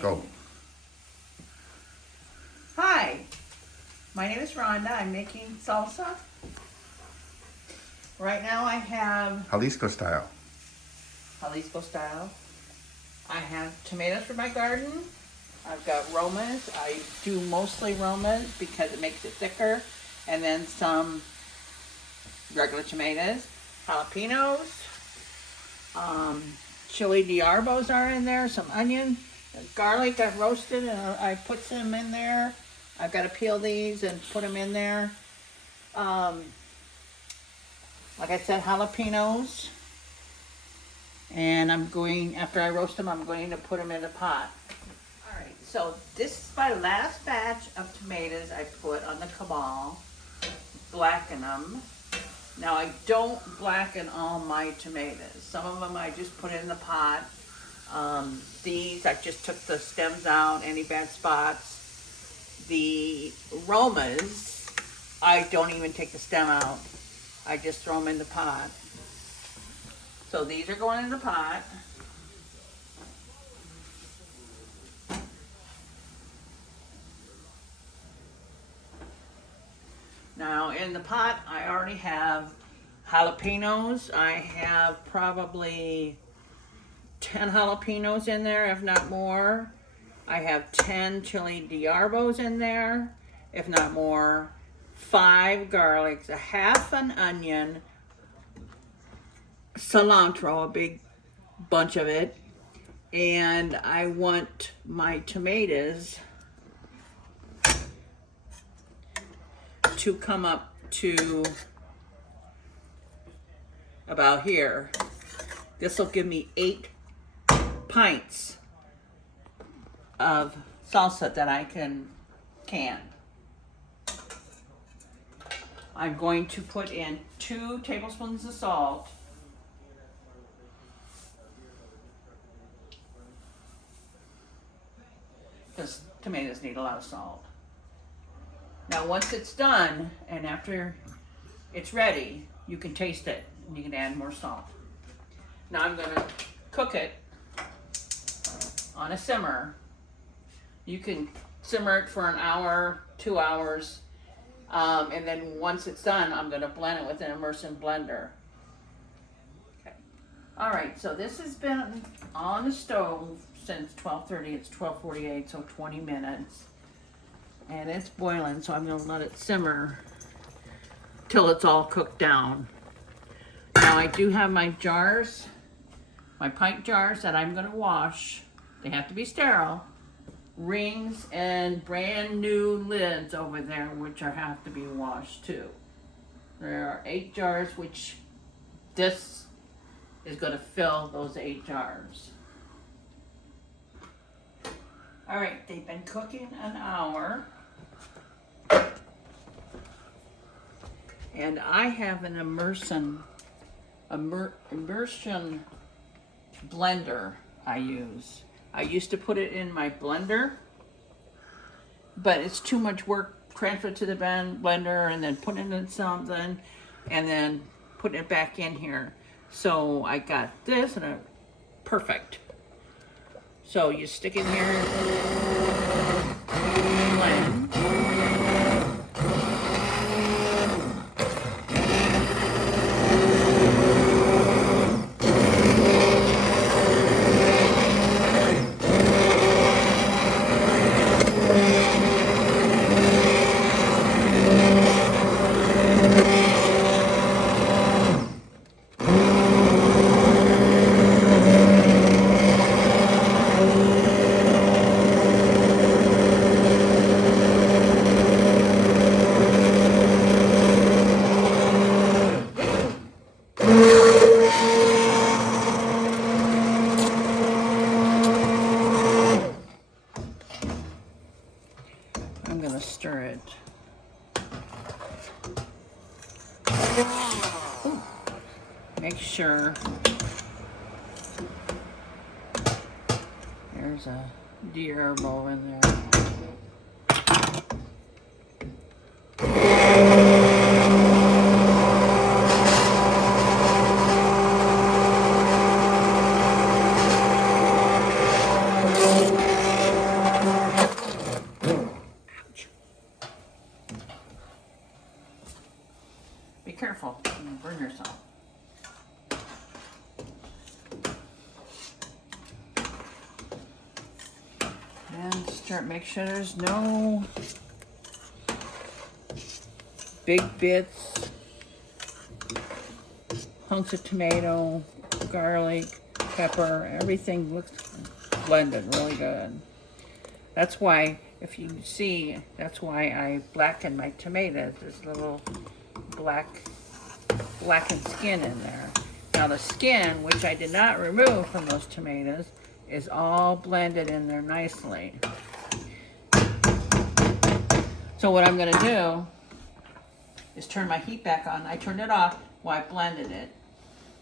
Go. Hi, my name is Rhonda. I'm making salsa. Right now I have Jalisco style. Jalisco style. I have tomatoes from my garden. I've got Romas. I do mostly Romas because it makes it thicker. And then some regular tomatoes, jalapenos, chili diarbos are in there, some onion, garlic I've roasted and I put some in there. I've got to peel these and put them in there. Like I said, jalapenos. And I'm going, after I roast them, I'm going to put them in a pot. All right, so this is my last batch of tomatoes I put on the cabal. Blacken them. Now I don't blacken all my tomatoes. Some of them I just put in the pot. These I just took the stems out, any bad spots. The Romas, I don't even take the stem out. I just throw them in the pot. So these are going in the pot. Now in the pot, I already have jalapenos. I have probably 10 jalapenos in there, if not more. I have 10 chili diarbos in there, if not more. 5 garlics, a half an onion, cilantro, a big bunch of it. And I want my tomatoes to come up to about here. This will give me 8 pints of salsa that I can. I'm going to put in 2 tablespoons of salt. Because tomatoes need a lot of salt. Now once it's done and after it's ready, you can taste it and you can add more salt. Now I'm going to cook it on a simmer. You can simmer it for an hour, 2 hours, and then once it's done, I'm going to blend it with an immersion blender. Okay. All right, so this has been on the stove since 12:30. It's 12:48, so 20 minutes. And it's boiling, so I'm going to let it simmer till it's all cooked down. Now I do have my jars, my pint jars that I'm going to wash. They have to be sterile. Rings and brand new lids over there, which have to be washed too. There are 8 jars, which this is going to fill those 8 jars. All right, they've been cooking an hour. And I have an immersion blender I use. I used to put it in my blender, but it's too much work. Transfer it to the blender and then put it in something and then put it back in here. So I got this and perfect. So you stick it here, blend. I'm gonna stir it. Ooh. Make sure there's a diarbo in there. Don't burn yourself. And make sure there's no big bits, hunks of tomato, garlic, pepper, everything looks blended really good. That's why, if you see, that's why I blacken my tomatoes. There's little blackened skin in there. Now the skin, which I did not remove from those tomatoes, is all blended in there nicely. So what I'm gonna do is turn my heat back on. I turned it off while I blended it.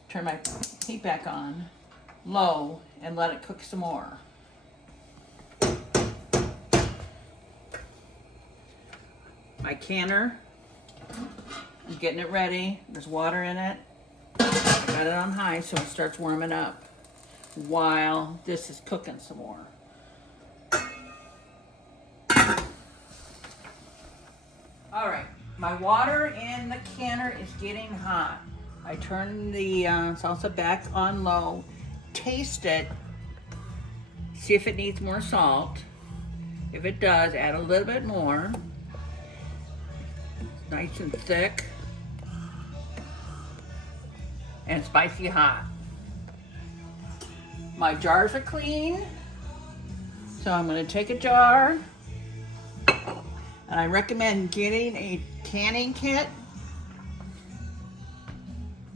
Turn my heat back on, low, and let it cook some more. My canner, I'm getting it ready. There's water in it. I got it on high so it starts warming up while this is cooking some more. All right, my water in the canner is getting hot. I turn the salsa back on low, taste it, see if it needs more salt. If it does, add a little bit more. Nice and thick and spicy hot. My jars are clean, so I'm going to take a jar, and I recommend getting a canning kit,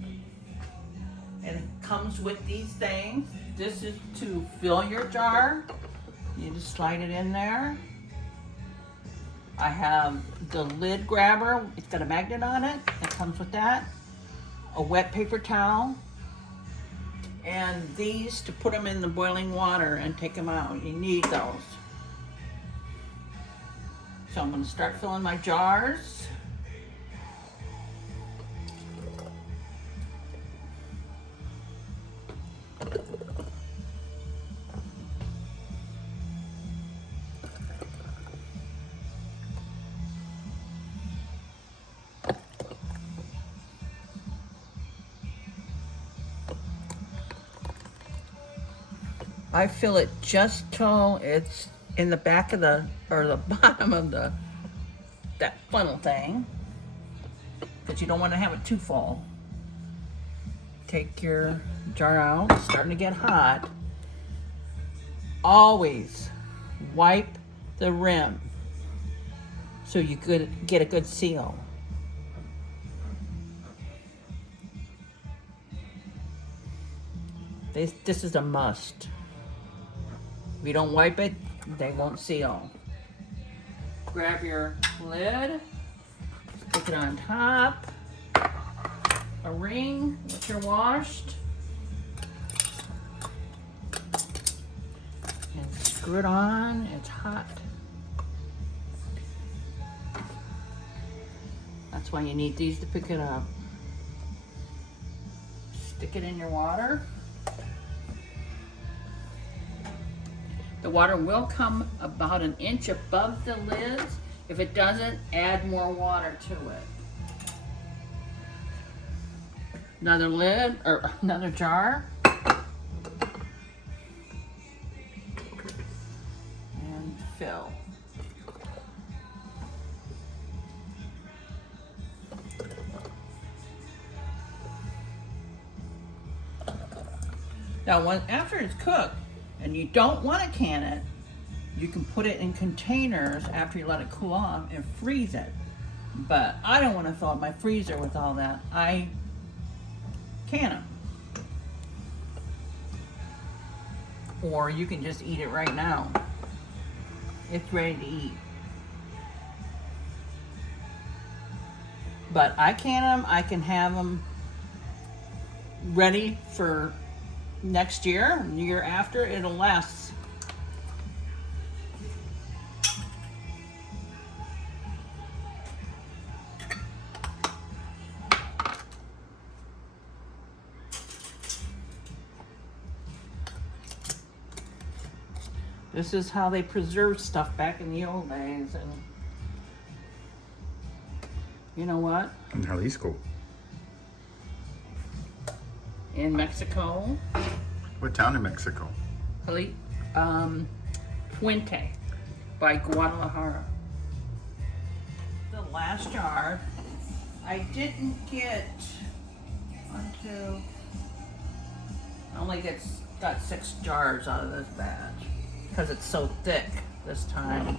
and it comes with these things. This is to fill your jar. You just slide it in there. I have the lid grabber. It's got a magnet on it. That comes with that. A wet paper towel. And these to put them in the boiling water and take them out. You need those. So I'm going to start filling my jars. I fill it just till it's in the back of the, or the bottom of that funnel thing, because you don't want to have it too full. Take your jar out, it's starting to get hot. Always wipe the rim so you could get a good seal. This is a must. If you don't wipe it, they won't seal. Grab your lid, stick it on top, a ring which are washed, and screw it on. It's hot. That's why you need these to pick it up. Stick it in your water. The water will come about an inch above the lids. If it doesn't, add more water to it. Another lid, or another jar. And fill. Now, after it's cooked, and you don't want to can it, you can put it in containers after you let it cool off and freeze it. But I don't want to fill up my freezer with all that. I can them. Or you can just eat it right now. It's ready to eat. But I can them. I can have them ready for next year, the year after. It'll last. This is how they preserved stuff back in the old days, and you know what? In Jalisco. in Mexico. What town in Mexico? Puente by Guadalajara. The last jar, I didn't get onto, I only got 6 jars out of this batch because it's so thick this time.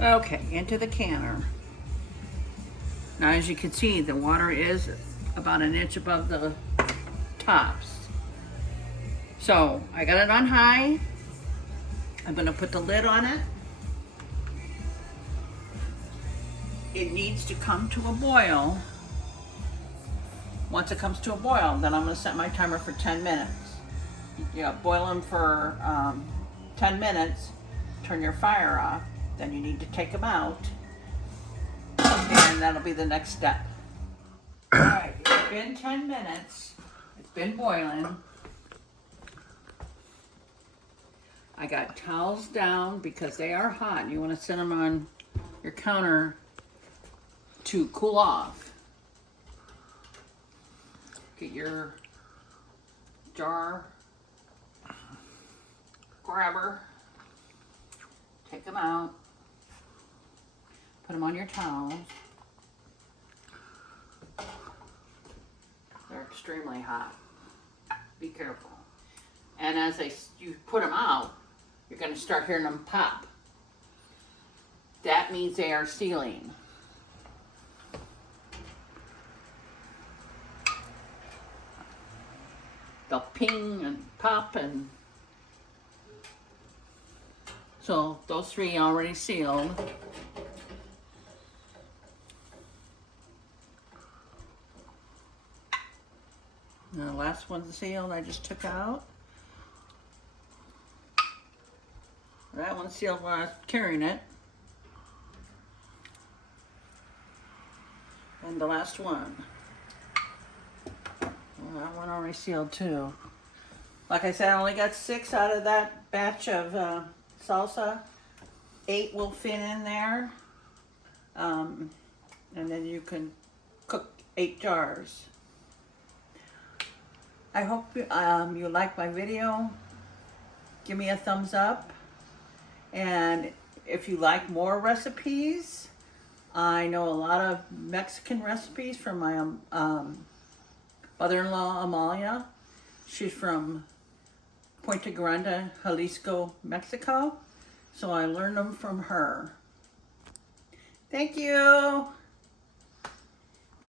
Okay, into the canner. Now as you can see, the water is about an inch above the tops. So I got it on high. I'm gonna put the lid on it. It needs to come to a boil. Once it comes to a boil, then I'm gonna set my timer for 10 minutes. You boil them for 10 minutes, turn your fire off. Then you need to take them out, and that'll be the next step. All right, it's been 10 minutes. It's been boiling. I got towels down because they are hot. You want to set them on your counter to cool off. Get your jar grabber. Take them out. Put them on your towels. They're extremely hot. Be careful. And as you put them out, you're going to start hearing them pop. That means they are sealing. They'll ping and pop, and so those 3 already sealed. And the last one's sealed, I just took out. That one's sealed while I was carrying it. And the last one. Well, that one already sealed too. Like I said, I only got 6 out of that batch of salsa. 8 will fit in there. And then you can cook 8 jars. I hope you like my video. Give me a thumbs up. And if you like more recipes, I know a lot of Mexican recipes from my mother-in-law, Amalia. She's from Puente Grande, Jalisco, Mexico. So I learned them from her. Thank you.